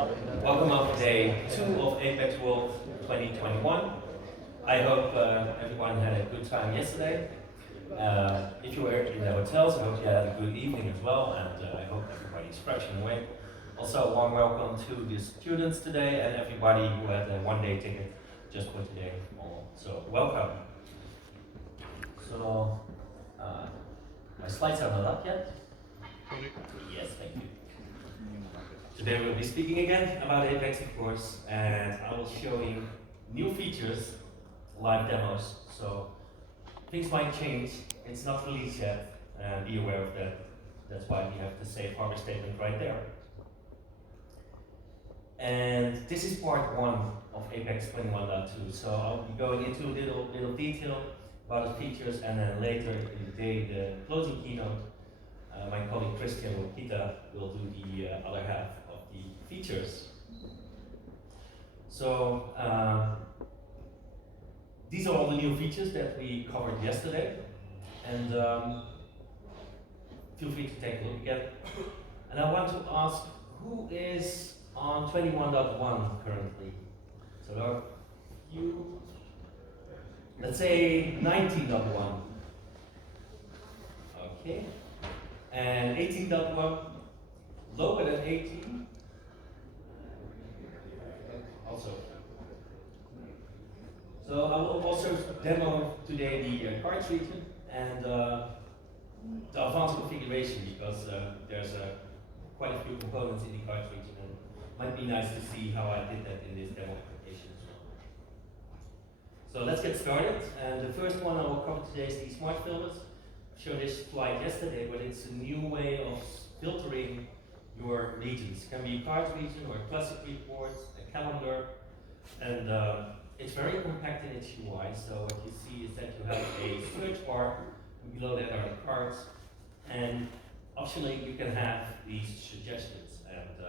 Welcome of day 2 of Apex World 2021. I hope everyone had a good time yesterday. If you were in the hotels, I hope you had a good evening as well, and I hope everybody's fresh and awake. Also, a warm welcome to the students today and everybody who had a one-day ticket just for today. So, welcome. So, my slides are not up yet. Yes, thank you. Today we'll be speaking again about Apex, of course, and I will show you new features, live demos. So things might change. It's not released yet, and be aware of that. That's why we have the safe harbor statement right there. And this is part 1 of Apex 21.2. So I'll be going into a little detail about the features, and then later in the day, the closing keynote, my colleague Christian Wakita will do the other half of the features. So these are all the new features that we covered yesterday, and feel free to take a look again. And I want to ask, who is on 21.1 currently? So there are a few, let's say 19.1. Okay. And 18.1, lower than 18. Also. So I will also demo today the cards region and the advanced configuration, because there's quite a few components in the cards region, and it might be nice to see how I did that in this demo application as well. So let's get started. And the first one I will cover today is the smart filters. Showed this slide yesterday, but it's a new way of filtering your regions. It can be a cards region or a classic report, a calendar, and it's very compact in its UI. So what you see is that you have a search bar, and below that are the cards, and optionally you can have these suggestions, and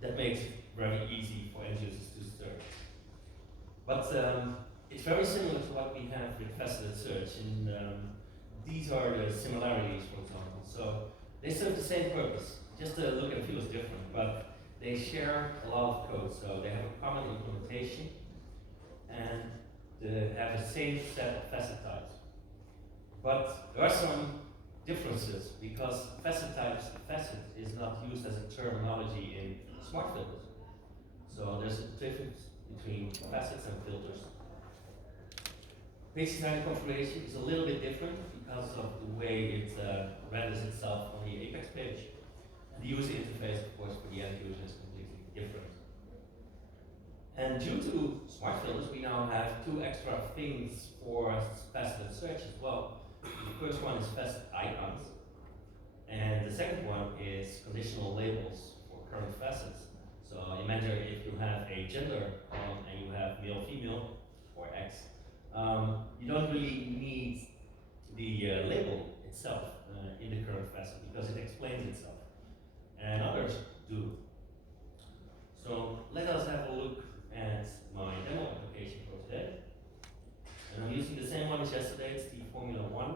that makes it very easy for end users to search. But it's very similar to what we have with faceted search, and these are the similarities, for example. So they serve the same purpose, just the look and feel is different, but they share a lot of code. So they have a common implementation, and they have the same set of facet types. But there are some differences, because facet types, facet is not used as a terminology in smart filters. So there's a difference between facets and filters. Page design configuration is a little bit different because of the way it renders itself on the Apex page. And the user interface, of course, for the end user is completely different. And due to smart filters, we now have 2 extra things for faceted search as well. The first one is facet icons, and the second one is conditional labels for current facets. So imagine if you have a gender column and you have male, female, or X. You don't really need the label itself in the current facet, because it explains itself, and others do. So let us have a look at my demo application for today. And I'm using the same one as yesterday. It's the Formula 1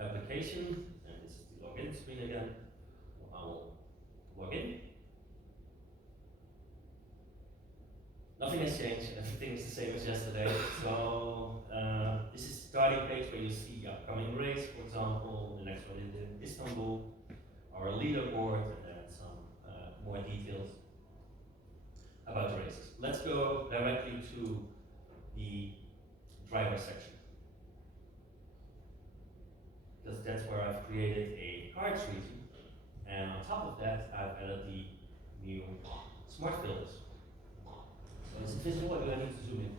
application, and this is the login screen again. I'll log in. Nothing has changed, everything is the same as yesterday. So this is the starting page where you see the upcoming race, for example. The next one is in Istanbul, our leaderboard, and then some more details about the races. Let's go directly to the driver section, because that's where I've created a cards region, and on top of that I've added the new smart filters. So is it visible, or do I need to zoom in?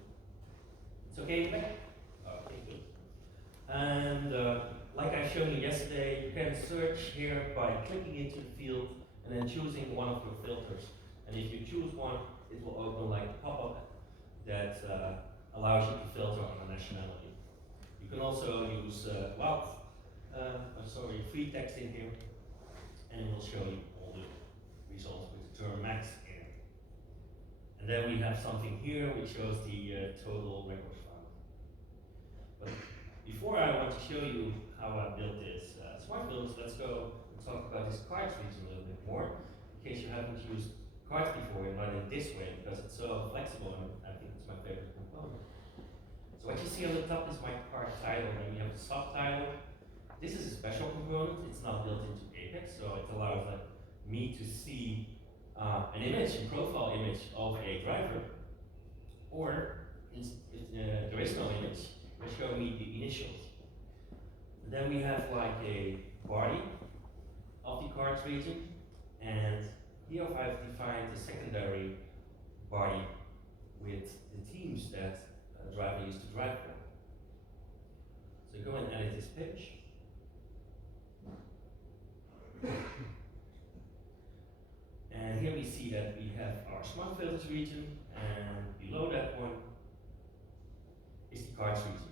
It's okay, Beck? Okay, good. And like I showed you yesterday, you can search here by clicking into the field and then choosing one of your filters. And if you choose one, it will open like a pop-up that allows you to filter on a nationality. You can also use free text in here, and it will show you all the results with the term max in it. And then we have something here which shows the total records found. But before I want to show you how I built this smart filters, let's go and talk about this cards region a little bit more, in case you haven't used cards before and run it this way because it's so flexible, and I think it's my favorite component. So what you see on the top is my card title, and we have the subtitle. This is a special component. It's not built into Apex, so it allows me to see an image, a profile image of a driver, or if there is no image, it will show me the initials. And then we have like a body of the cards region, and here I've defined a secondary body with the teams that a driver used to drive for. So go and edit this page. And here we see that we have our smart filters region, and below that one is the cards region.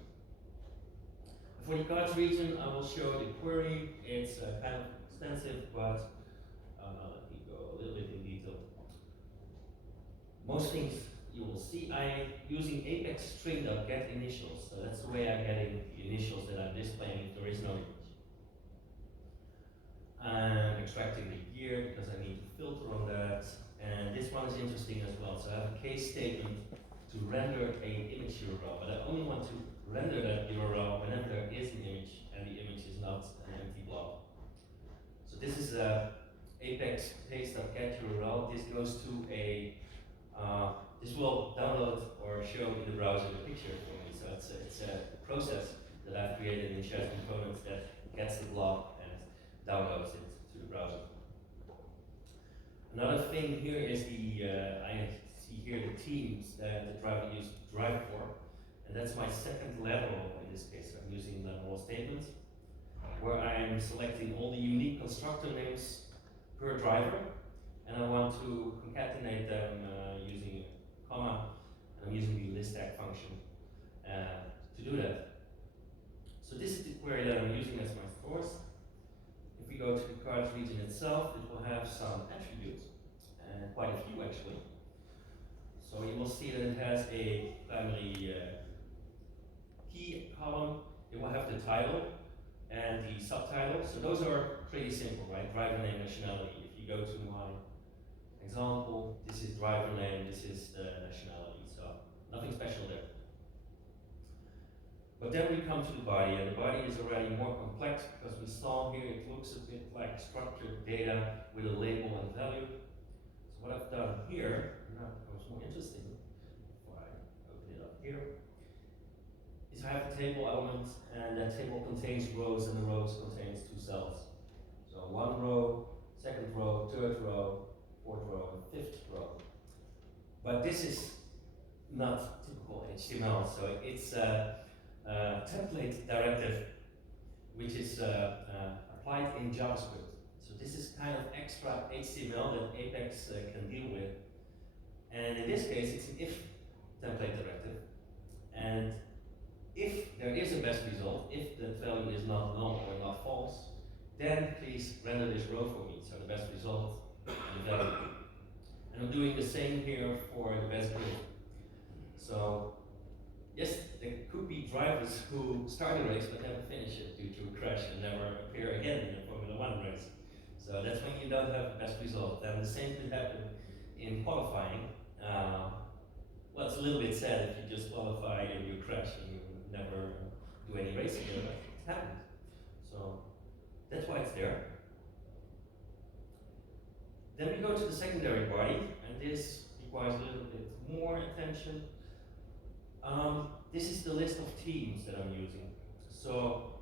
For the cards region, I will show the query. It's kind of extensive, but let me go a little bit in detail. Most things you will see, I'm using Apex string.get initials. So that's the way I'm getting the initials that I'm displaying if there is no image. I'm extracting the year because I need to filter on that. And this one is interesting as well. So I have a case statement to render an image URL, but I only want to render that URL whenever there is an image and the image is not an empty blob. So this is a Apex paste.get URL. This goes to a, this will download or show in the browser the picture for me. So it's a process that I've created in shared components that gets the blob and downloads it to the browser. Another thing here is the, I see here the teams that the driver used to drive for. And that's my second level in this case. I'm using level statements, where I'm selecting all the unique constructor names per driver, and I want to concatenate them using a comma, and I'm using the list tag function to do that. So this is the query that I'm using as my source. If we go to the cards region itself, it will have some attributes, and quite a few actually. So you will see that it has a primary key column. It will have the title and the subtitle. So those are pretty simple, right? Driver name, nationality. If you go to my example, this is driver name, this is the nationality. So nothing special there. But then we come to the body, and the body is already more complex because we saw here it looks a bit like structured data with a label and value. So what I've done here, now it becomes more interesting before I open it up here, is I have a table element, and that table contains rows, and the rows contains two cells. So one row, second row, third row, fourth row, and fifth row. But this is not typical HTML, so it's template directive, which is applied in JavaScript. So this is kind of extra HTML that Apex can deal with. And in this case, it's an if template directive. And if there is a best result, if the value is not null or not false, then please render this row for me. So the best result and the value. And I'm doing the same here for the best grid. So yes, there could be drivers who start a race but never finish it due to a crash and never appear again in a Formula 1 race. So that's when you don't have the best result. And the same could happen in qualifying. Well, it's a little bit sad if you just qualify and you crash and you never do any racing, but it happened. So that's why it's there. Then we go to the secondary body, and this requires a little bit more attention. This is the list of teams that I'm using. So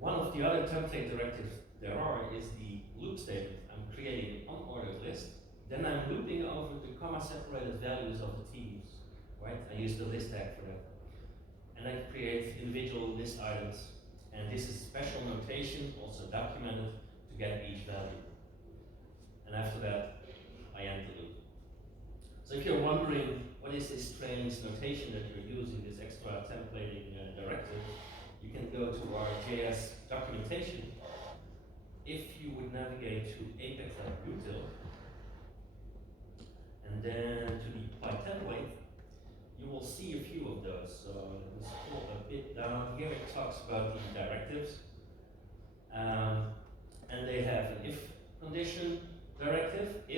one of the other template directives there are is the loop statement. I'm creating an unordered list. Then I'm looping over the comma-separated values of the teams, right? I use the list tag for that. And I create individual list items. And this is special notation, also documented, to get each value. And after that, I end the loop. So if you're wondering, what is this strange notation that you're using, this extra templating directive, you can go to our JS documentation. If you would navigate to apex.util, and then to the apply template, you will see a few of those. So let me scroll a bit down. Here it talks about the directives. And they have an if condition directive. If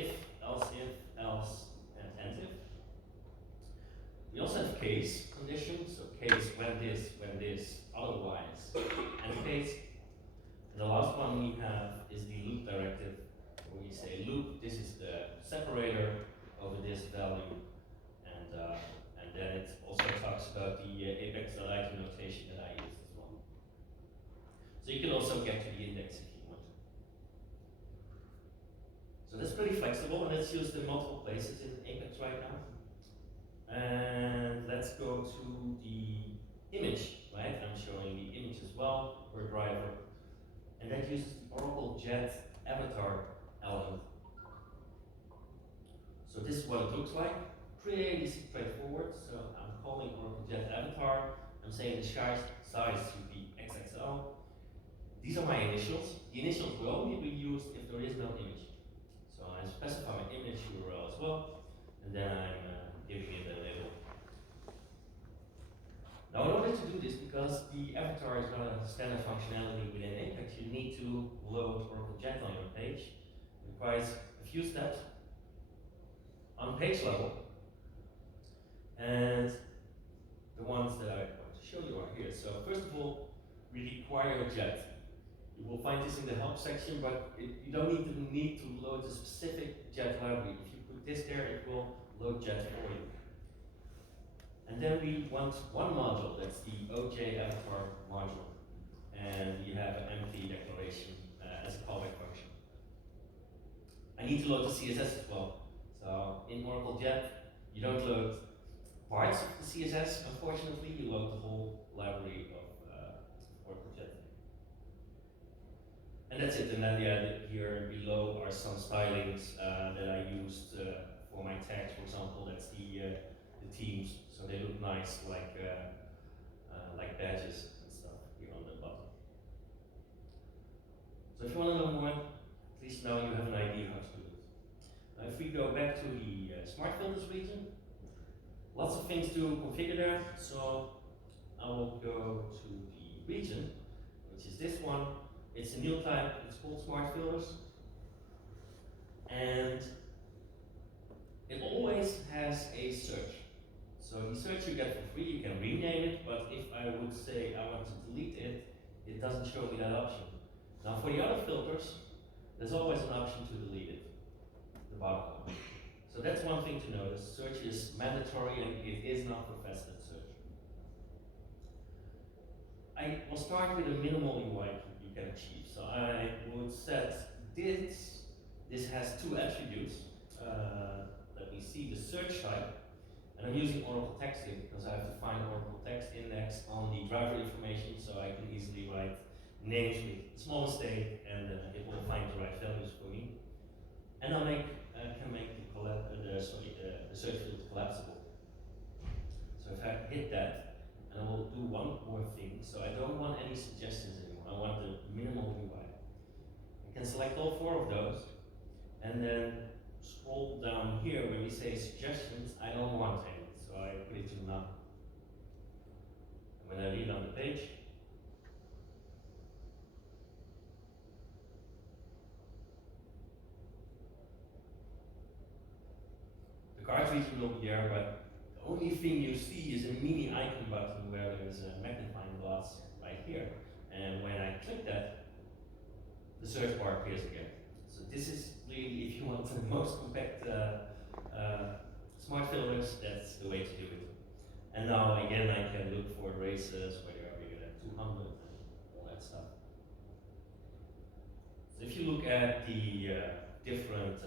this is the separator over this value, and then it also talks about the apex.item notation that I used as well. So you can also get to the index if you want to. So that's pretty flexible, and it's used in multiple places in Apex right now. And let's go to the image, right? I'm showing the image as well, or driver. And that uses the Oracle Jet avatar element. So this is what it looks like. Pretty straightforward. So I'm calling Oracle Jet avatar. I'm saying the size should be XXL. These are my initials. The initials will only be used if there is no image. So I specify my image URL as well, and then I'm giving it a label. Now in order to do this, because the avatar is not a standard functionality within Apex, you need to load Oracle Jet on your page. It requires a few steps on page level, and the ones that I want to show you are here. So first of all, we require a jet. You will find this in the help section, but you don't need to load a specific jet library. If you put this there, it will load jet for you. And then we want one module, that's the OJ avatar module. And we have an empty declaration as a callback function. I need to load the CSS as well. So in Oracle Jet, you don't load parts of the CSS, unfortunately, you load the whole library of Oracle Jet. And that's it. And then here below are some stylings that I used for my tags. For example, that's the themes, so they look nice, like badges and stuff here on the bottom. So if you want to know more, at least now you have an idea how to do it. Now if we go back to the Smart Filters region, lots of things to configure there. So I will go to the region, which is this one. It's a new type, it's called Smart Filters. And it always has a search. So the search you get for free, you can rename it, but if I would say I want to delete it, it doesn't show me that option. Now for the other filters, there's always an option to delete it, the bottom one. So that's one thing to notice. Search is mandatory and it is not for faceted search. I will start with a minimal UI you can achieve. So I would set this. This has two attributes. Let me see the search type. And I'm using Oracle text here because I have to find Oracle text index on the driver information, so I can easily write names with a small mistake, and it will find the right values for me. And I can make the search field collapsible. So if I hit that, and I will do one more thing. So I don't want any suggestions anymore. I want the minimal UI. I can select all four of those, and then scroll down here where we say suggestions. I don't want any, so I put it to none. And when I read on the page, the card region will be there, but the only thing you see is a mini icon button where there's a magnifying glass right here. And when I click that, the search bar appears again. So this is really, if you want the most compact smart filters, that's the way to do it. And now again, I can look for races where they are bigger than 200 and all that stuff. So if you look at the different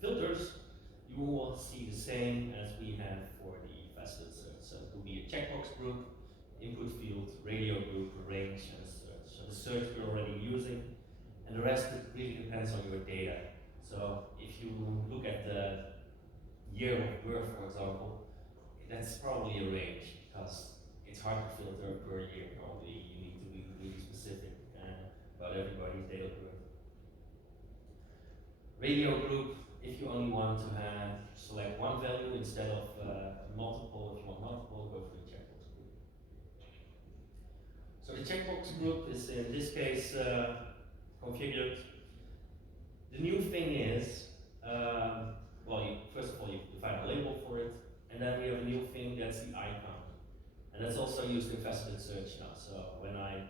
filters, you will see the same as we have for the faceted search. So it will be a checkbox group, input field, radio group, range, and search. So the search we're already using, and the rest really depends on your data. So if you look at the year of birth, for example, that's probably a range because it's hard to filter per year. Probably you need to be really specific about everybody's date of birth. Radio group, if you only want to select one value instead of multiple, if you want multiple, go for the checkbox group. So the checkbox group is in this case configured. The new thing is, first of all, you define a label for it, and then we have a new thing that's the icon. And that's also used in faceted search now. So when I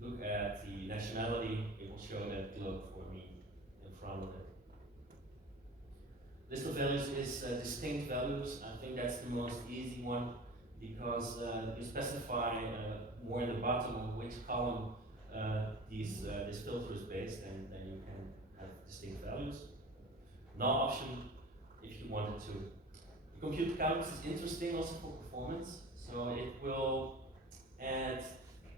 look at the nationality, it will show that globe for me in front of it. List of values is distinct values. I think that's the most easy one because you specify more in the bottom on which column this filter is based, and then you can have distinct values. No option if you wanted to. The compute counts is interesting also for performance, so it will add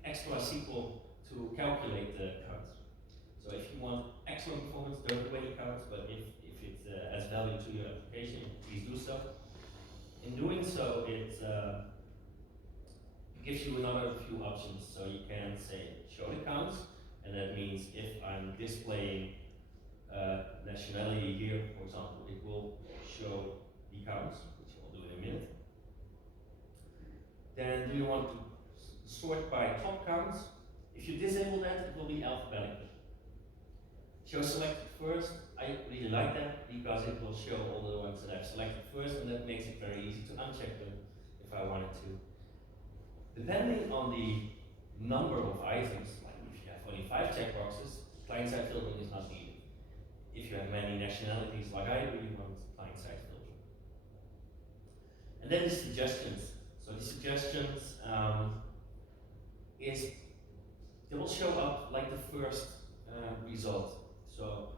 extra SQL to calculate the count. So if you want excellent performance, don't do any counts, but if it adds value to your application, please do so. In doing so, it gives you another few options. So you can say show the counts, and that means if I'm displaying nationality here, for example, it will show the counts, which I'll do in a minute. Then do you want to sort by top counts? If you disable that, it will be alphabetical. Show selected first, I really like that because it will show all the ones that I've selected first, and that makes it very easy to uncheck them if I wanted to. Depending on the number of items, like if you have only 5 checkboxes, client-side filtering is not needed. If you have many nationalities like I do, you want client-side filtering. And then the suggestions. So the suggestions they will show up like the first result. So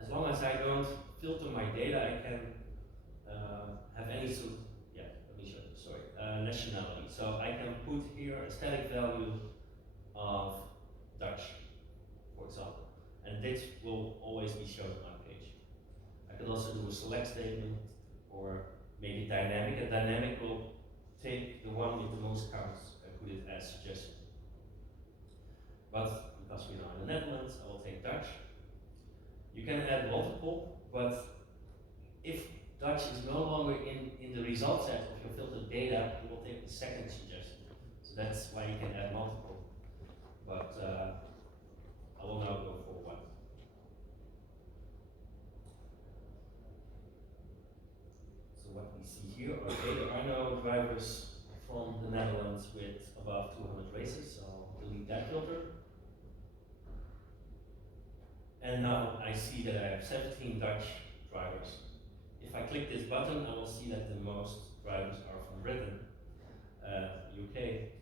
as long as I don't filter my data, I can have any nationality. So I can put here a static value of Dutch, for example, and this will always be shown on my page. I could also do a select statement or make it dynamic, and dynamic will take the one with the most counts and put it as suggestion. But because we are in the Netherlands, I will take Dutch. You can add multiple, but if Dutch is no longer in the result set of your filtered data, it will take the second suggestion. So that's why you can add multiple. But I will now go for one. So what we see here, okay, there are no drivers from the Netherlands with above 200 races, so I'll delete that filter. And now I see that I have 17 Dutch drivers. If I click this button, I will see that the most drivers are from Britain, UK,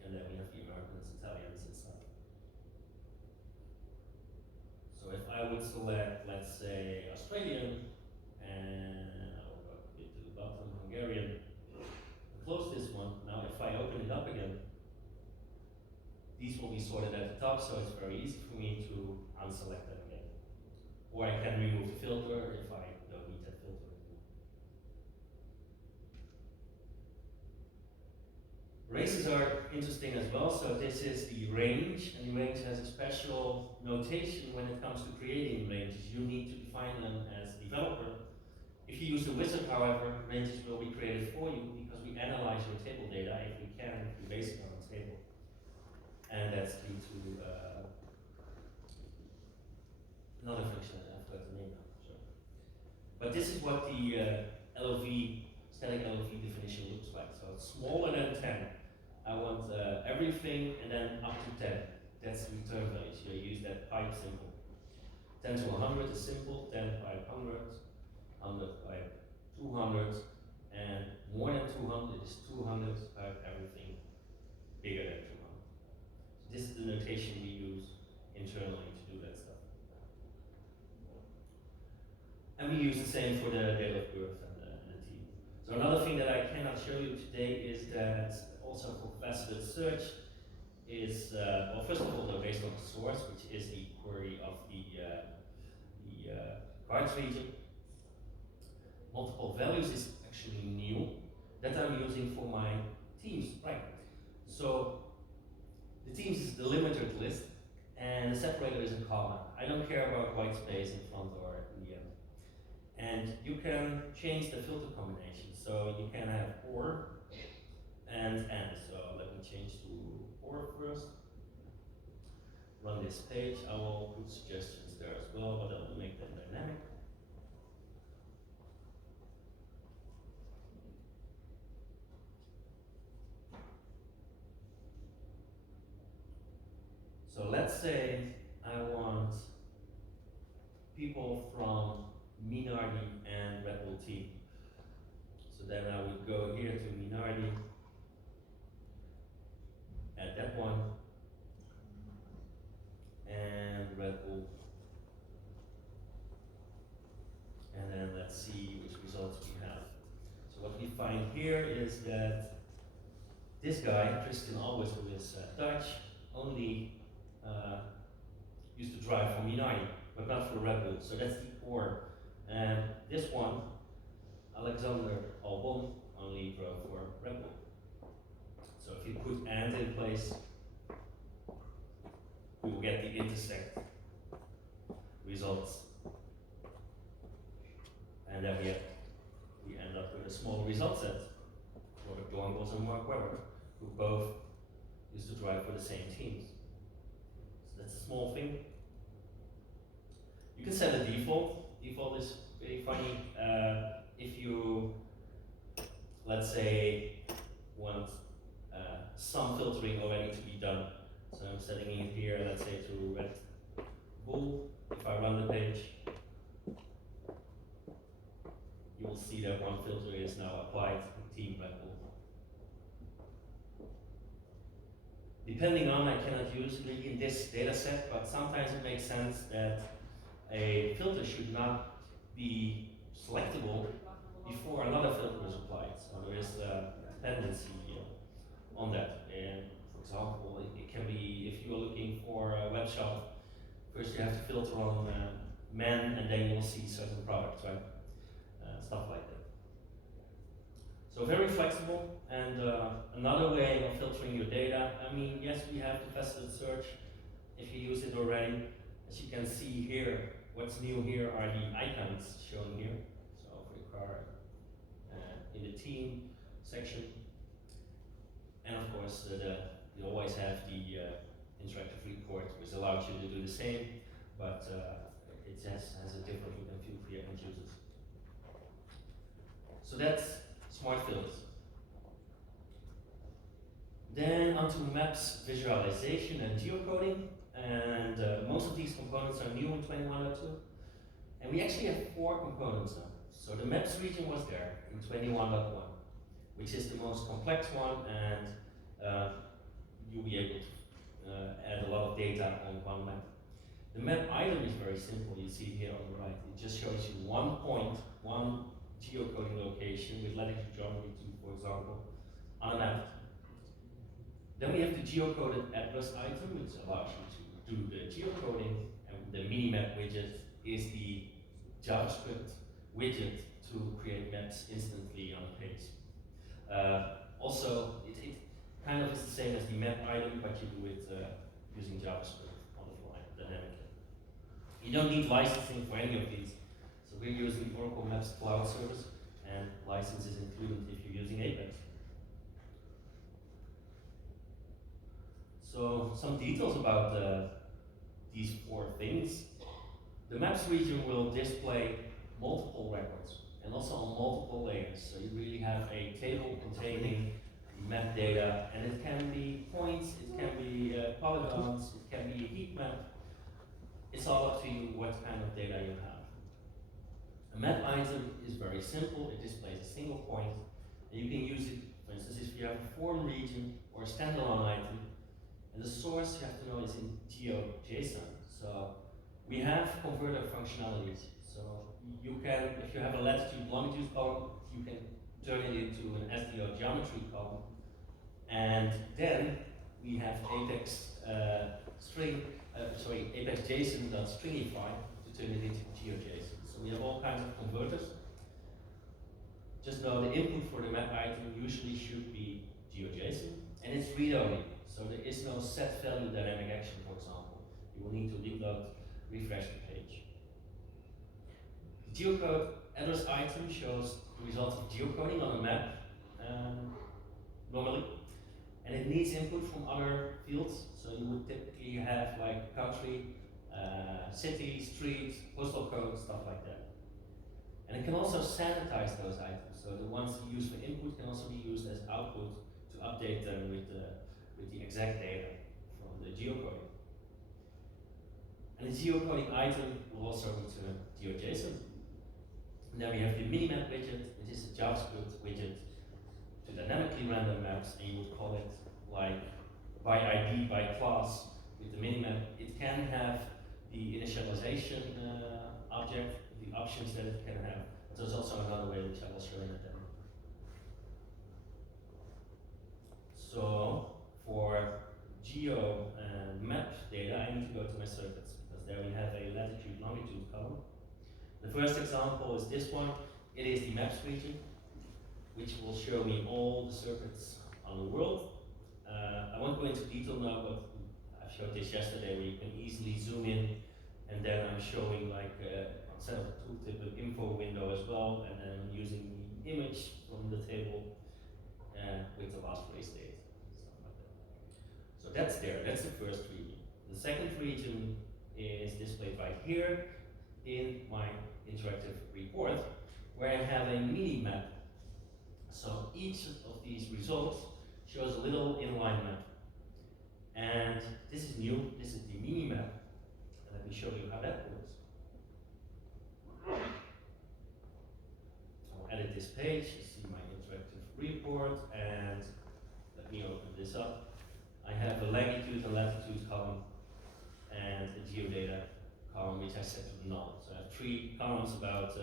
and then we have the Americans, Italians, and stuff. So if I would select, let's say, Australian, and I will go a bit to the bottom, Hungarian, close this one. Now if I open it up again, these will be sorted at the top, so it's very easy for me to unselect them again. Or I can remove the filter if I don't need that filter. Races are interesting as well. So this is the range, and the range has a special notation when it comes to creating ranges. You need to define them as a developer. If you use the wizard, however, ranges will be created for you because we analyze your table data if we can, if we base it on a table. And that's due to another function. But this is what the static LOV definition looks like. So it's smaller than 10. I want everything and then up to 10. That's return values. You use that pipe symbol. 10 to 100 is simple, 10 by 100, 100 by 200, and more than 200 is 200 by everything bigger than 200. So this is the notation we use internally to do that stuff. And we use the same for the date of birth and the team. So another thing that I cannot show you today is that also for faceted search is, well, first of all, they're based on the source, which is the query of the cards region. Multiple values is actually new that I'm using for my teams, right? So the teams is the limited list, and the separator is a comma. I don't care about white space in front or in the end. And you can change the filter combination. So you can have or and. So let me change to or first. Run this page. I will put suggestions there as well, but I will make them dynamic. So let's say I want people from Minardi and Red Bull team. So then I would go here to Minardi, add that one, and Red Bull. And then let's see which results we have. So what we find here is that this guy, Tristan Always, who is Dutch, only used to drive for Minardi, but not for Red Bull. So that's the core. And this one, Alexander Albon, only drove for Red Bull. So if you put AND in place, we will get the intersect results. And then we end up with a small result set. Robert Doornbos and Mark Webber, who both used to drive for the same teams. So that's a small thing. You can set a default. Default is really funny. If you, let's say, want some filtering already to be done. So I'm setting it here, let's say to Red Bull. If I run the page, you will see that one filter is now applied to Team Red Bull. Depending on, I cannot use it in this data set, but sometimes it makes sense that a filter should not be selectable before another filter is applied. So there is a dependency on that. And for example, it can be, if you're looking for a web shop, first you have to filter on men, and then you will see certain products, right? Stuff like that. So very flexible, and another way of filtering your data. I mean, yes, we have the faceted search if you use it already. As you can see here, what's new here are the icons shown here. So for your car, in the team section, and of course you always have the interactive report, which allows you to do the same, but it has a different look and feel for your end users. So that's smart filters. Then onto maps visualization and geocoding, and most of these components are new in 21.2, and we actually have 4 components now. So the maps region was there in 21.1, which is the most complex one, and you'll be able to add a lot of data on one map. The map item is very simple. You see here on the right, it just shows you one point, one geocoding location with latitude geometry 2, for example, on a map. Then we have the geocoded address item, which allows you to do the geocoding, and the minimap widget is the JavaScript widget to create maps instantly on a page. Also, it kind of is the same as the map item, but you do it using JavaScript on the fly, dynamically. You don't need licensing for any of these. So we're using Oracle Maps Cloud Service, and license is included if you're using Apex. So some details about these 4 things. The maps region will display multiple records and also on multiple layers. So you really have a table containing map data, and it can be points, it can be polygons, it can be a heat map. It's all up to you what kind of data you have. A map item is very simple. It displays a single point, and you can use it, for instance, if you have a form region or a standalone item, and the source you have to know is in GeoJSON. So we have converter functionalities. So you can, if you have a latitude longitude column, you can turn it into an SDO geometry column, and then we have Apex ApexJSON.stringify to turn it into GeoJSON. So we have all kinds of converters. Just know the input for the map item usually should be GeoJSON, and it's read-only. So there is no set value dynamic action, for example. You will need to reload, refresh the page. The geocode address item shows the results of geocoding on a map, normally. And it needs input from other fields. So you would typically have like country, city, street, postal code, stuff like that. And it can also sanitize those items. So the ones you use for input can also be used as output to update them with the exact data from the geocoding. And the geocoding item will also return GeoJSON. And then we have the minimap widget, which is a JavaScript widget to dynamically random maps, and you would call it like by ID, by class with the minimap. It can have the initialization object, the options that it can have. But there's also another way which I will show in a demo. So for geo and map data, I need to go to my circuits because there we have a latitude longitude column. The first example is this one. It is the maps region, which will show me all the circuits on the world. I won't go into detail now, but I showed this yesterday where you can easily zoom in, and then I'm showing like instead of a tooltip, an info window as well, and then I'm using the image from the table with the last race date. So that's there, that's the first region. The second region is displayed right here in my interactive report, where I have a mini map. So each of these results shows a little inline map. And this is new, this is the mini map. And let me show you how that works. I'll edit this page, you see my interactive report, and let me open this up. I have a longitude and latitude column and a geodata column which I set to null. So I have three columns about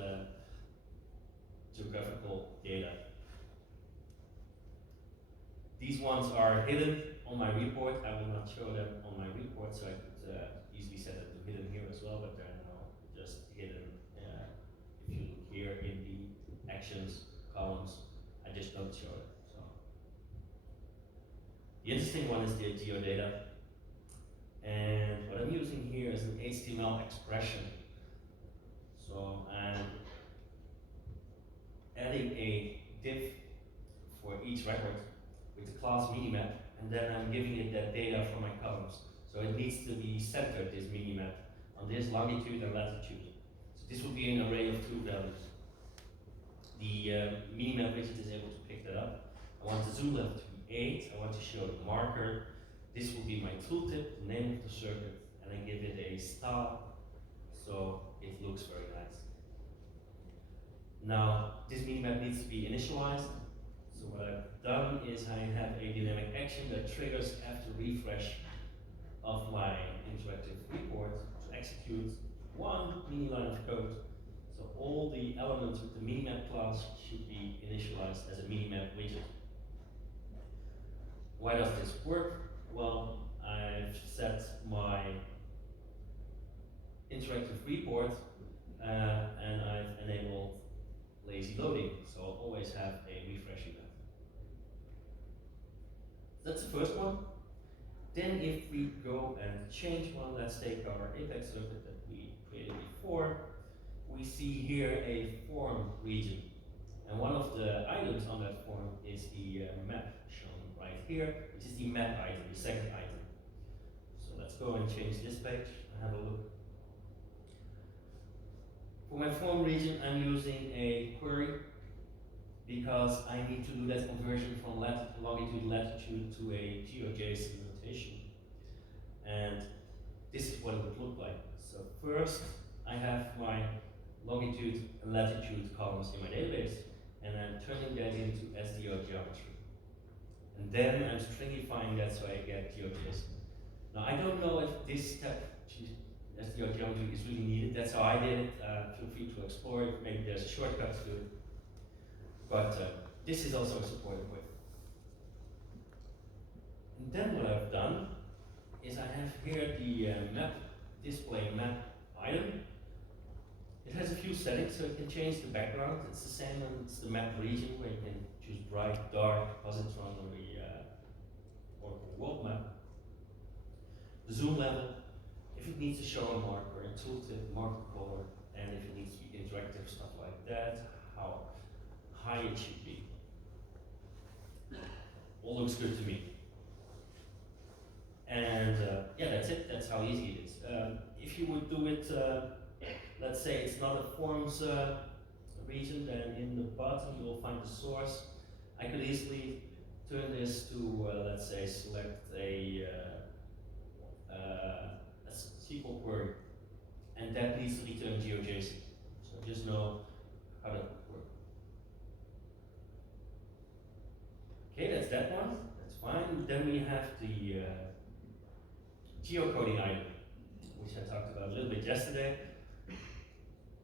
geographical data. These ones are hidden on my report. I will not show them on my report, so I could easily set it to hidden here as well, but they're now just hidden. If you look here in the actions columns, I just don't show it. So the interesting one is the geodata. And what I'm using here is an HTML expression. So I'm adding a div for each record with the class minimap, and then I'm giving it that data from my columns. So it needs to be centered, this minimap, on this longitude and latitude. So this will be an array of two values. The minimap widget is able to pick that up. I want the zoom level to be 8. I want to show the marker. This will be my tooltip, the name of the circuit, and I give it a style, so it looks very nice. Now, this minimap needs to be initialized. So what I've done is I have a dynamic action that triggers after refresh of my interactive report to execute one mini line of code. So all the elements with the minimap class should be initialized as a minimap widget. Why does this work? Well, I've set my interactive report and I've enabled lazy loading, so I'll always have a refresh event. That's the first one. Then if we go and change one, let's take our Apex circuit that we created before, we see here a form region. And one of the items on that form is the map shown right here, which is the map item, the second item. So let's go and change this page and have a look. For my form region, I'm using a query because I need to do that conversion from longitude latitude to a GeoJSON notation. And this is what it would look like. So first, I have my longitude and latitude columns in my database, and I'm turning that into SDO geometry. And then I'm stringifying that so I get GeoJSON. Now I don't know if this step, SDO geometry, is really needed. That's how I did it. Feel free to explore it. Maybe there's a shortcut to it. But this is also a supported way. And then what I've done is I have here the map display map item. It has a few settings, so it can change the background. It's the same as the map region, where you can choose bright, dark, positron, or world map. The zoom level, if it needs to show a marker, a tooltip, marker color, and if it needs to be interactive, stuff like that, how high it should be. All looks good to me. And yeah, that's it. That's how easy it is. If you would do it, let's say it's not a forms region, then in the bottom you will find the source. I could easily turn this to, let's say, select a SQL query, and that needs to return GeoJSON. So just know how geocoding item, which I talked about a little bit yesterday.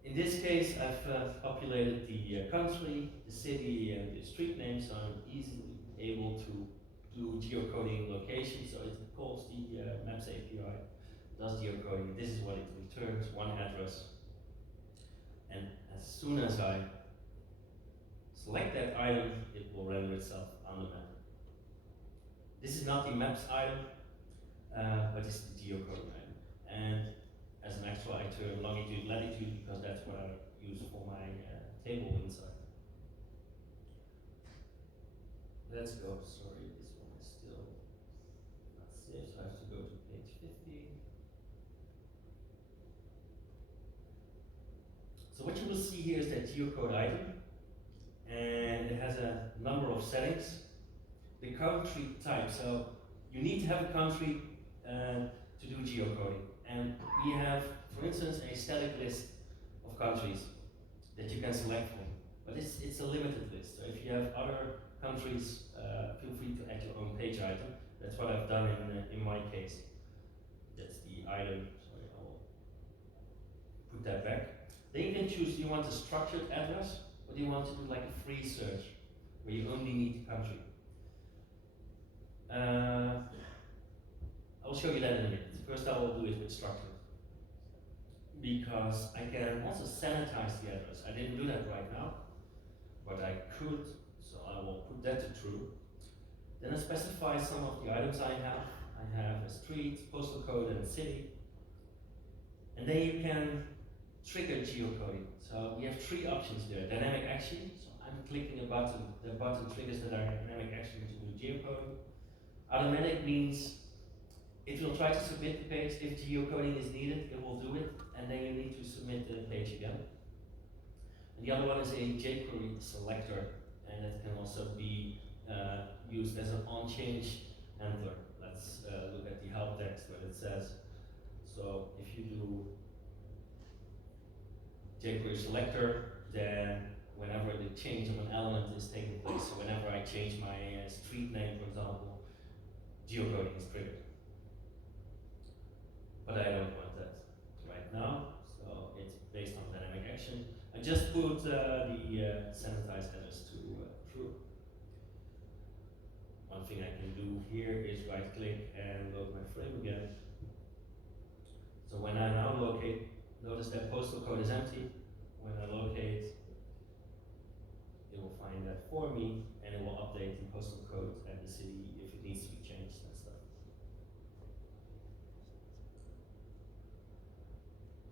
In this case, I've populated the country, the city, and the street name, so I'm easily able to do geocoding location. So it calls the Maps API, does geocoding. This is what it returns, one address. And as soon as I select that item, it will render itself on the map. This is not the maps item, but it's the geocoding item. And as an extra, I turn longitude, latitude, because that's what I use for my table inside. Let's go, sorry, this one is still not saved, so I have to go to page 50. So what you will see here is that geocode item, and it has a number of settings. The country type, so you need to have a country to do geocoding. And we have, for instance, a static list of countries that you can select from. But it's a limited list. So if you have other countries, feel free to add your own page item. That's what I've done in my case. That's the item. Sorry, I will put that back. Then you can choose, do you want a structured address, or do you want to do like a free search, where you only need the country? I will show you that in a minute. First I will do it with structured, because I can also sanitize the address. I didn't do that right now, but I could, so I will put that to true. Then I specify some of the items I have. I have a street, postal code, and a city. And then you can trigger geocoding. So we have three options there. Dynamic action, so I'm clicking a button, the button triggers the dynamic action to do geocoding. Automatic means it will try to submit the page. If geocoding is needed, it will do it, and then you need to submit the page again. And the other one is a jQuery selector, and it can also be used as an on-change handler. Let's look at the help text, what it says. So if you do jQuery selector, then whenever the change of an element is taking place, so whenever I change my street name, for example, geocoding is triggered. But I don't want that right now, so it's based on dynamic action. I just put the sanitized address to true. One thing I can do here is right click and load my frame again. So when I now locate, notice that postal code is empty. When I locate, it will find that for me, and it will update the postal code and the city if it needs to be changed and stuff.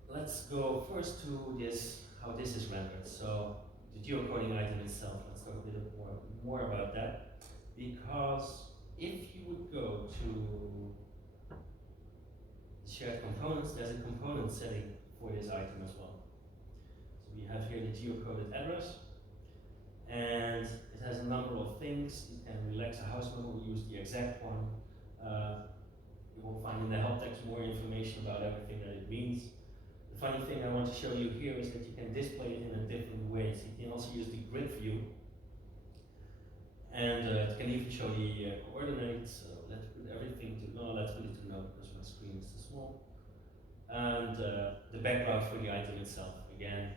Let's go first to this, how this is rendered. So the geocoding item itself, let's talk a bit more about that. Because if you would go to shared components, there's a component setting for this item as well. So we have here the geocoded address, and it has a number of things. You can relax a house number, we use the exact one. You will find in the help text more information about everything that it means. The funny thing I want to show you here is that you can display it in a different way. So you can also use the grid view, and it can even show the coordinates. So let's put everything to no, let's put it to no because my screen is too small. And the background for the item itself, again,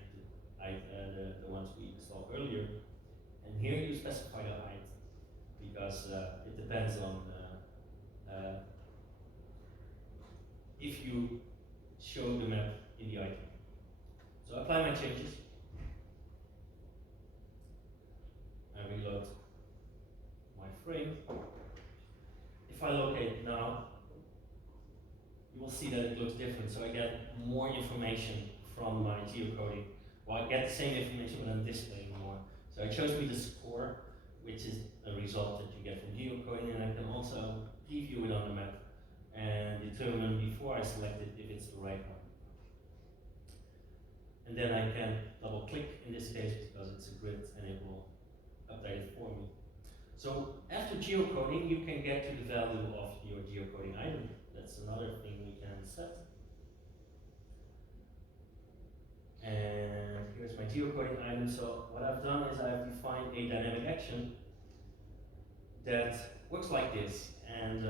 the ones we installed earlier. And here you specify the height, because it depends on if you show the map in the item. So I apply my changes. I reload my frame. If I locate now, you will see that it looks different. So I get more information from my geocoding. Well, I get the same information, but I'm displaying more. So it shows me the score, which is a result that you get from geocoding, and I can also preview it on the map and determine before I select it if it's the right one. And then I can double click in this case because it's a grid and it will update it for me. So after geocoding, you can get to the value of your geocoding item. That's another thing we can set. And here's my geocoding item. So what I've done is I've defined a dynamic action that works like this. And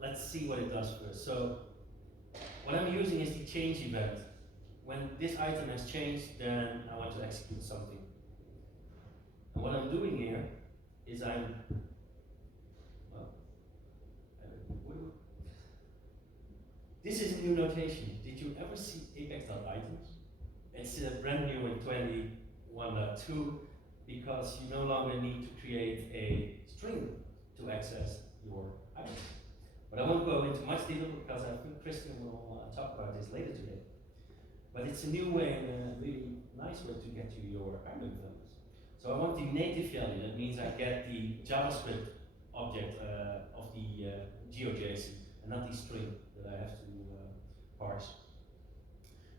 let's see what it does first. So What I'm using is the change event. When this item has changed, then I want to execute something. And what I'm doing here is this is a new notation. Did you ever see apex.items? It's brand new in 21.2 because you no longer need to create a string to access your items. But I won't go into much detail because I think Christian will talk about this later today. But it's a new way and a really nice way to get to your item values. So I want the native value. That means I get the JavaScript object of the GeoJSON and not the string that I have to parse.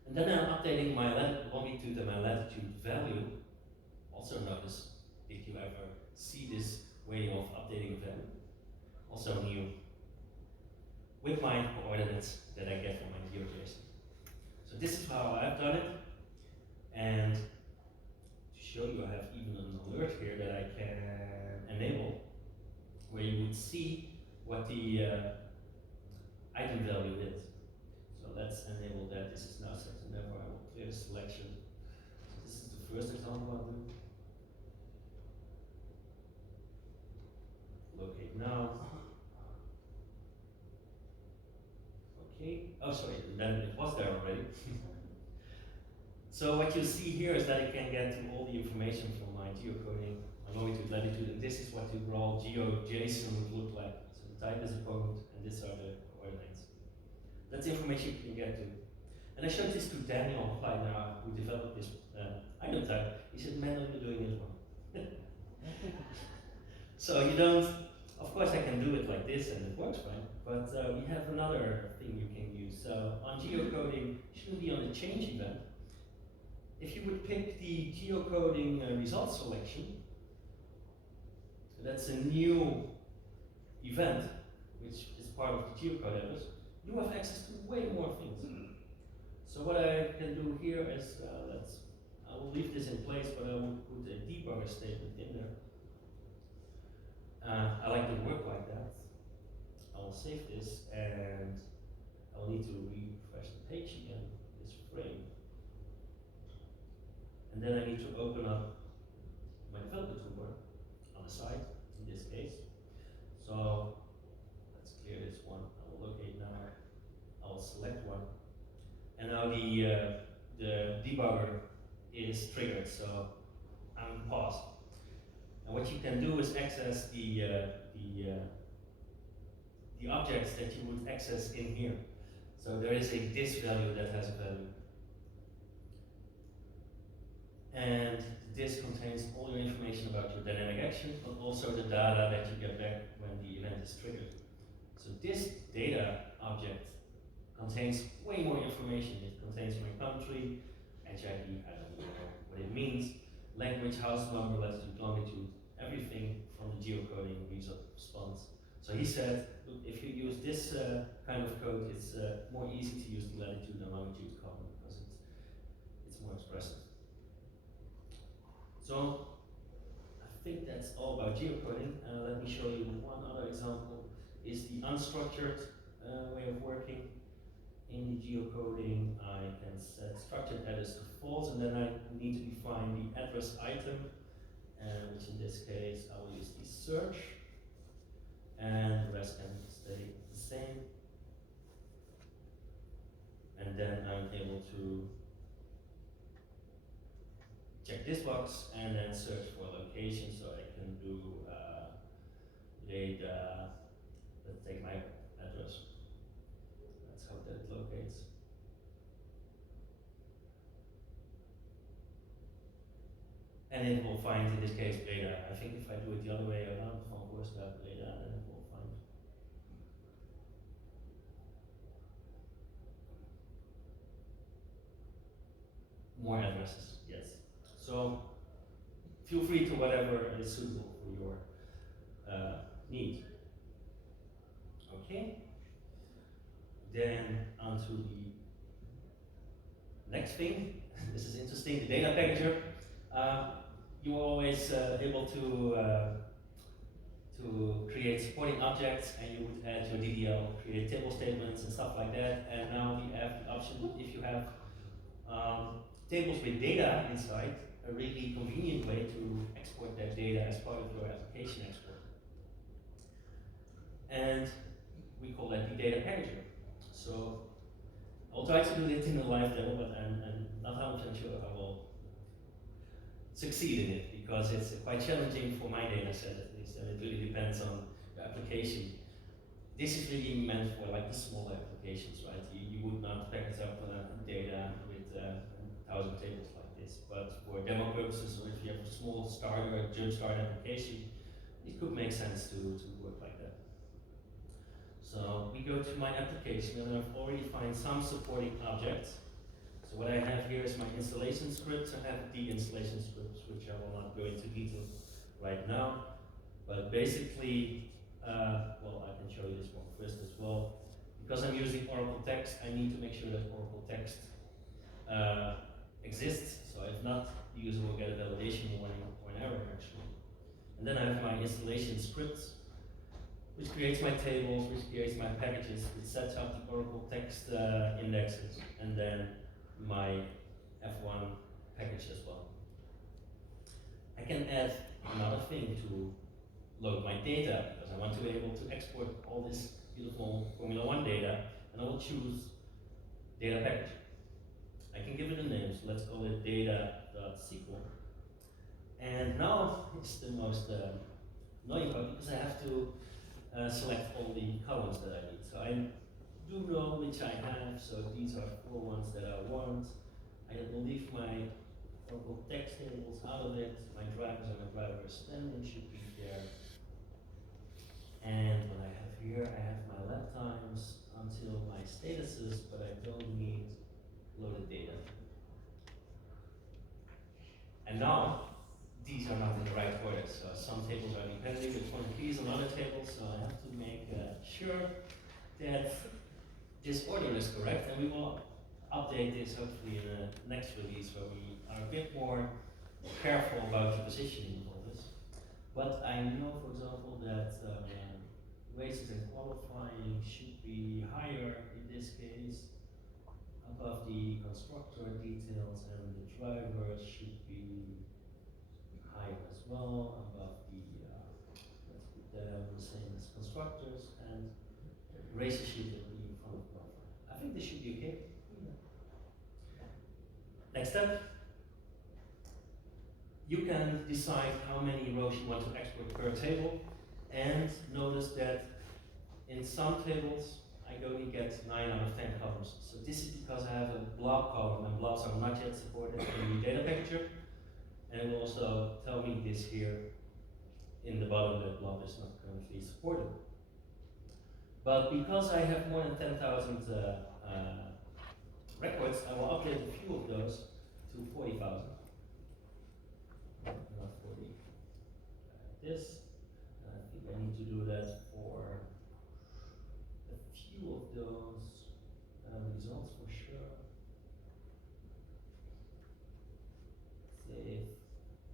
And then I'm updating my longitude and my latitude value. Also notice, did you ever see this way of updating value? Also new. With my coordinates that I get from my GeoJSON. So this is how I've done it. And to show you, I have even an alert here that I can enable, where you would see what the item value is. So let's enable that. This is now set, and therefore I will clear the selection. So this is the first example I'll do. Locate now. Okay. Oh, sorry. Then it was there already. So what you see here is that it can get to all the information from my geocoding, my longitude, latitude, and this is what the raw GeoJSON would look like. So the type is a code, and these are the coordinates. That's the information you can get to. And I showed this to Daniel Kleiner, who developed this item type. He said, "Man, you're doing it wrong." So you don't, of course I can do it like this and it works fine, but we have another thing you can use. So on geocoding, it shouldn't be on the change event. If you would pick the geocoding result selection, that's a new event, which is part of the geocode address, you have access to way more things. So what I can do here is, I will leave this in place, but I will put a debugger statement in there. I like to work like that. I will save this, and I will need to refresh the page again, this frame. And then I need to open up my developer toolbar on the side, in this case. So let's clear this one. I will locate now. I will select one. And now the debugger is triggered, so I'm paused. And what you can do is access the objects that you would access in here. So there is a this value that has a value. And this contains all your information about your dynamic actions, but also the data that you get back when the event is triggered. So this data object contains way more information. It contains my country, HID, I don't know what it means, language, house number, latitude, longitude, everything from the geocoding response. So he said, look, if you use this kind of code, it's more easy to use the latitude and longitude column because it's more expressive. So I think that's all about geocoding. Let me show you one other example. Is the unstructured way of working. In the geocoding, I can set structured address to false, and then I need to define the address item, which in this case I will use the search, and the rest can stay the same. And then I'm able to check this box and then search for location, so I can do let's take my address. Let's hope that it locates. And it will find, in this case, Breda. I think if I do it the other way around, from Voorstraat Breda, then it will find. More addresses, yes. So feel free to whatever is suitable for your need. Okay. Then onto the next thing. This is interesting. The data packager. You are always able to to create supporting objects, and you would add your DDL, create table statements and stuff like that. And now we have the option, if you have tables with data inside, a really convenient way to export that data as part of your application export. And we call that the data packager. So I'll try to do it in a live demo, but I'm not 100% sure I will succeed in it, because it's quite challenging for my data set at least, and it really depends on the application. This is really meant for like the small applications, right? You would not package up data with 1,000 tables like this, but for demo purposes, or if you have a small start or a jumpstart application, it could make sense to work like that. So we go to my application, and I've already found some supporting objects. So what I have here is my installation scripts. I have the installation scripts, which I will not go into detail right now. But basically, well, I can show you this one first as well. Because I'm using Oracle text, I need to make sure that Oracle text exists. So if not, the user will get a validation warning or an error actually. And then I have my installation scripts, which creates my tables, which creates my packages, which sets up the Oracle text indexes, and then my F1 package as well. I can add another thing to load my data, because I want to be able to export all this beautiful Formula 1 data, and I will choose data package. I can give it a name, so let's call it data.sql. And now it's the most annoying part, because I have to select all the columns that I need. So I do know which I have, so these are 4 ones that I want. I will leave my Oracle text tables out of it. My drivers and my driver standing should be there. And what I have here, I have my lap times until my statuses, but I don't need loaded data. And now, these are not in the right order. So some tables are depending upon keys on other tables, so I have to make sure that this order is correct, and we will update this hopefully in the next release, where we are a bit more careful about the positioning of this. But I know, for example, that races and qualifying should be higher in this case, above the constructor details, and the drivers should be higher as well, above the, let's put them the same as constructors, and races should be in front of qualifying. I think this should be okay. Next step, you can decide how many rows you want to export per table, and notice that in some tables I only get 9 out of 10 columns. So this is because I have a blob column, and blobs are not yet supported in the data packager, and it will also tell me this here in the bottom that blob is not currently supported. But because I have more than 10,000 records, I will update a few of those to 40,000. Not 40. This. I think I need to do that for a few of those results for sure. Save.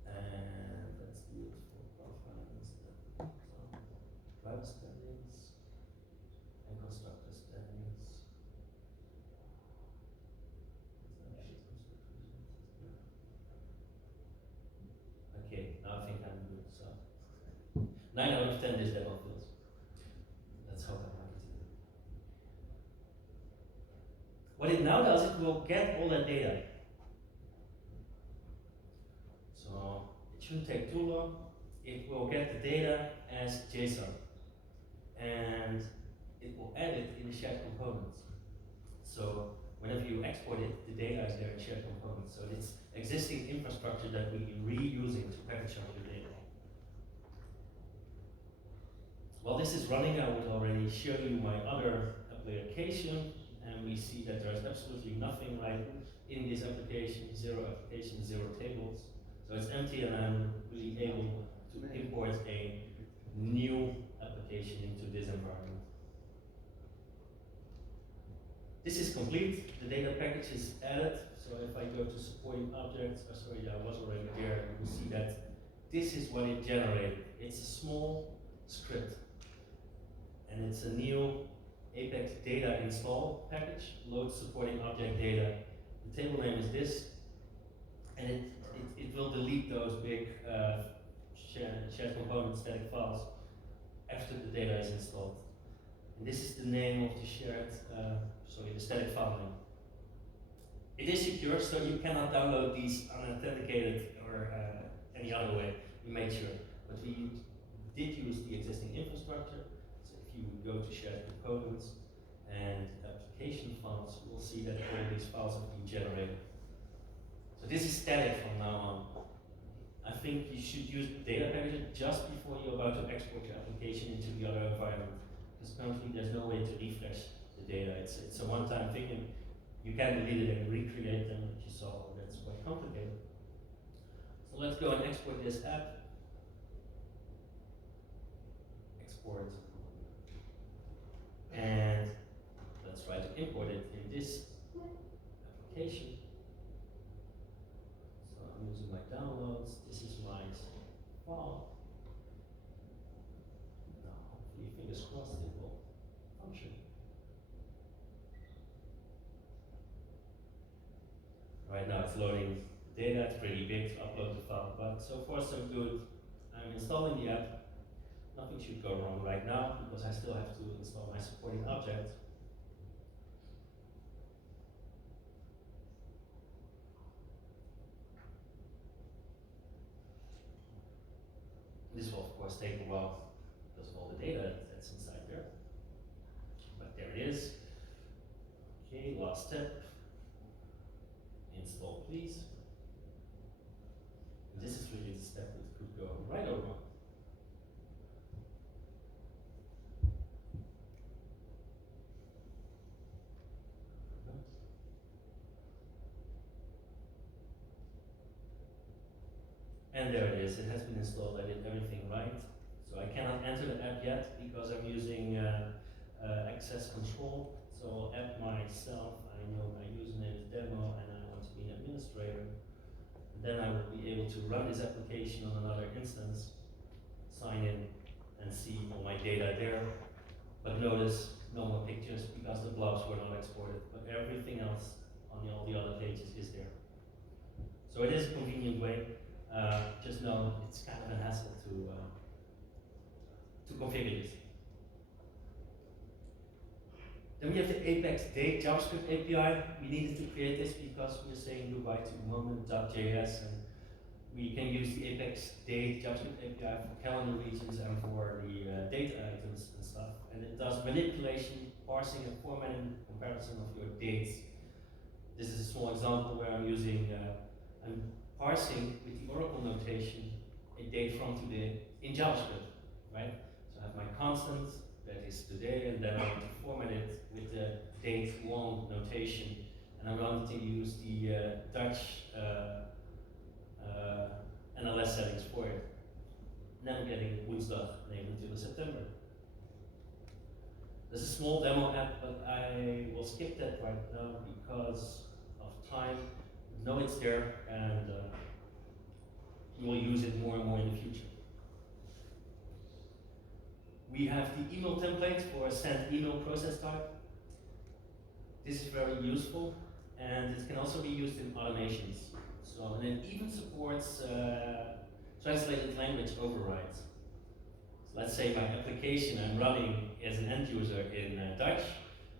And let's do it for profiling instead. So, driver standings and constructor standings. Okay, now I think I'm good. So 9 out of 10 is demo fields. Let's hope I'm right. What it now does, it will get all that data. So it shouldn't take too long. It will get the data as JSON, and it will add it in the shared components. So whenever you export it, the data is there in shared components. So it's existing infrastructure that we are reusing to package up your data. While this is running, I would already show you my other application, and we see that there's absolutely nothing like in this application, 0 applications, 0 tables. So it's empty, and I'm really able to import a new application into this environment. This is complete. The data package is added. So if I go to supporting objects, sorry, I was already there, you will see that this is what it generated. It's a small script. And it's a new Apex data install package, load supporting object data. The table name is this, and it will delete those big shared component static files after the data is installed. And this is the name of the the static file name. It is secure, so you cannot download these unauthenticated or any other way. We made sure, but we did use the existing infrastructure. So if you go to shared components and application files, you will see that all these files have been generated. So this is static from now on. I think you should use data packages just before you're about to export your application into the other environment. Because currently there's no way to refresh the data. It's a one-time thing, and you can delete it and recreate them, which you saw. That's quite complicated. So let's go and export this app. Export. And let's try to import it in this application. So I'm using my downloads. This is my file. Now, hopefully, fingers crossed, it will function. Right now it's loading data. It's pretty big to upload the file, but so far so good. I'm installing the app. Nothing should go wrong right now because I still have to install my supporting object. This will of course take a while because of all the data that's inside there. But there it is. Okay, last step. Install please. And this is really the step that could go right over. And there it is, it has been installed. I did everything right. So I cannot enter the app yet because I'm using access control. So I'll add myself, I know my username is demo and I want to be an administrator. And then I will be able to run this application on another instance, sign in and see all my data there. But notice no more pictures because the blobs were not exported, but everything else on all the other pages is there. So it is a convenient way. Just know it's kind of a hassle to configure this. Then we have the Apex Date JavaScript API. We needed to create this because we're saying goodbye to moment.js, and we can use the Apex Date JavaScript API for calendar regions and for the date items and stuff. And it does manipulation, parsing, and formatting comparison of your dates. This is a small example where I'm using I'm parsing with the Oracle notation a date from today in JavaScript, right? So I have my constant, that is today, and then I want to format it with the date long notation, and I want to use the Dutch NLS settings for it. And then I'm getting Woensdag 29 September. There's a small demo app, but I will skip that right now because of time. Know it's there, and we will use it more and more in the future. We have the email template for a send email process type. This is very useful, and it can also be used in automations. So, and it even supports translated language overrides. So let's say my application I'm running as an end user in Dutch,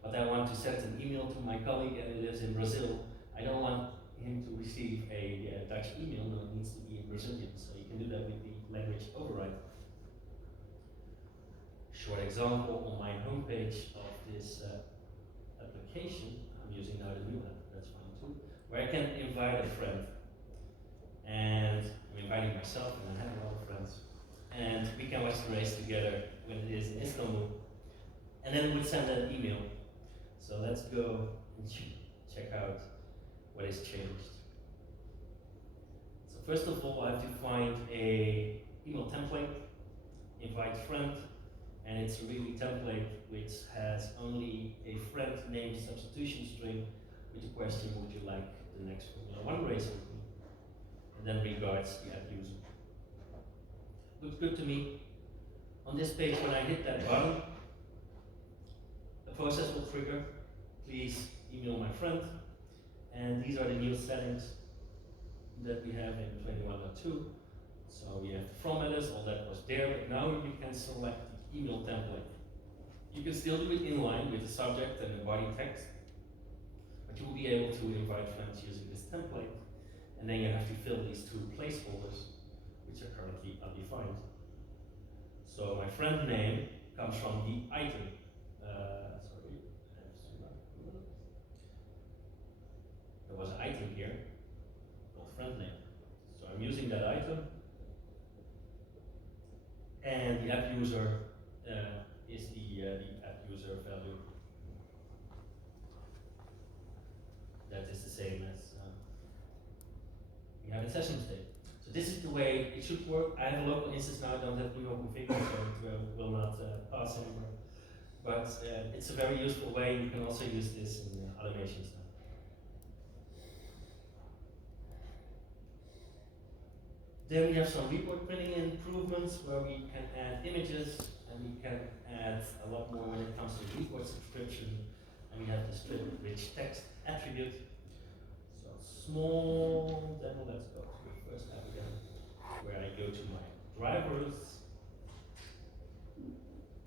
but I want to send an email to my colleague who lives in Brazil. I don't want him to receive a Dutch email, no, it needs to be in Brazilian. So you can do that with the language override. Short example on my homepage of this application, I'm using now the new app, that's fine too, where I can invite a friend. And I'm inviting myself, and I have a lot of friends. And we can watch the race together when it is in Istanbul. And then we'll send an email. So let's go and check out what is changed. So first of all, I have to find a email template, invite friend, and it's a really template which has only a friend name substitution string with the question, would you like the next Formula 1 race with me? And then regards the app user. Looks good to me. On this page, when I hit that button, a process will trigger. Please email my friend. And these are the new settings that we have in 21.2. So we have the from headers, all that was there, but now you can select the email template. You can still do it in line with the subject and the body text, but you will be able to invite friends using this template, and then you have to fill these two placeholders, which are currently undefined. So my friend name comes from the item. There was an item here called friend name. So I'm using that item, and the app user is the app user value. That is the same as we have in session state. So this is the way it should work. I have a local instance now, I don't have Menno configured, so it will not pass anymore. But it's a very useful way. You can also use this in automations now. Then we have some report printing improvements where we can add images, and we can add a lot more when it comes to report subscription. And we have the strip rich text attribute. So small demo, let's go to the first app again, where I go to my drivers.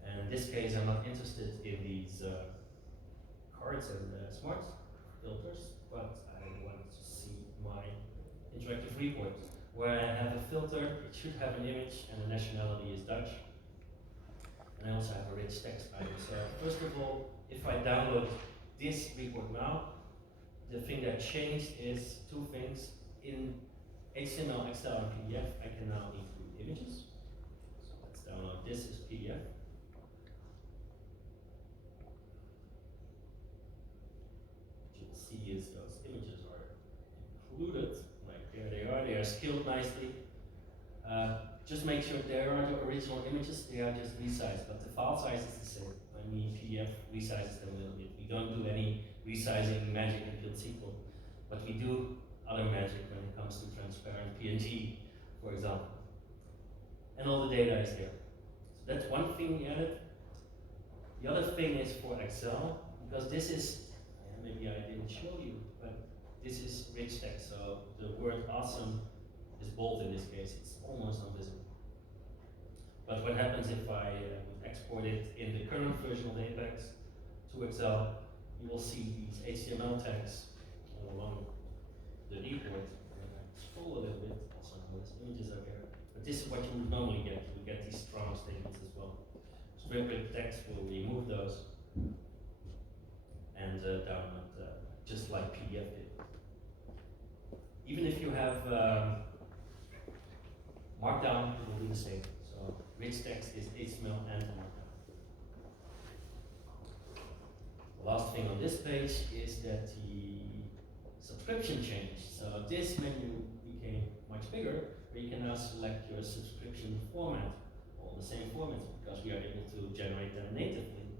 And in this case, I'm not interested in these cards and smart filters, but I want to see my interactive report. Where I have a filter, it should have an image, and the nationality is Dutch. And I also have a rich text item. So first of all, if I download this report now, the thing that changed is two things. In HTML, Excel, and PDF, I can now include images. So let's download this as PDF. What you will see is those images are included. There they are, they are scaled nicely. Just make sure they are the original images, they are just resized, but the file size is the same. I mean, PDF resizes them a little bit. We don't do any resizing magic in Build SQL, but we do other magic when it comes to transparent PNG, for example. And all the data is there. So that's one thing we added. The other thing is for Excel, because this is, maybe I didn't show you, but this is rich text, so the word awesome is bold in this case, it's almost invisible. But what happens if I export it in the current version of Apex to Excel, you will see these HTML tags all along the report. And I scroll a little bit, also notice images are there. But this is what you would normally get. You get these strong statements as well. Strip with text will remove those and download just like PDF did. Even if you have Markdown, it will do the same. So rich text is HTML and Markdown. The last thing on this page is that the subscription changed. So this menu became much bigger, where you can now select your subscription format, all the same formats, because we are able to generate them natively.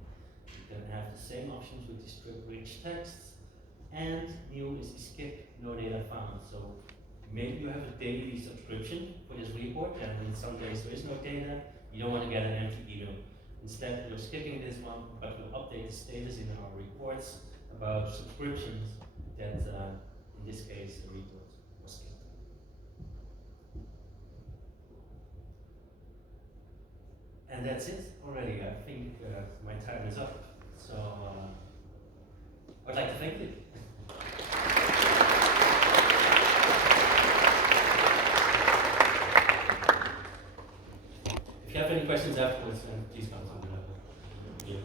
You can have the same options with the strip rich text. And new is the skip no data found. So maybe you have a daily subscription for this report, and in some days there is no data. You don't want to get an empty email. Instead, we're skipping this one, but we'll update the status in our reports about subscriptions that, in this case, the report was skipped. And that's it already. I think my time is up. So I'd like to thank you. If you have any questions afterwards, then please come to me.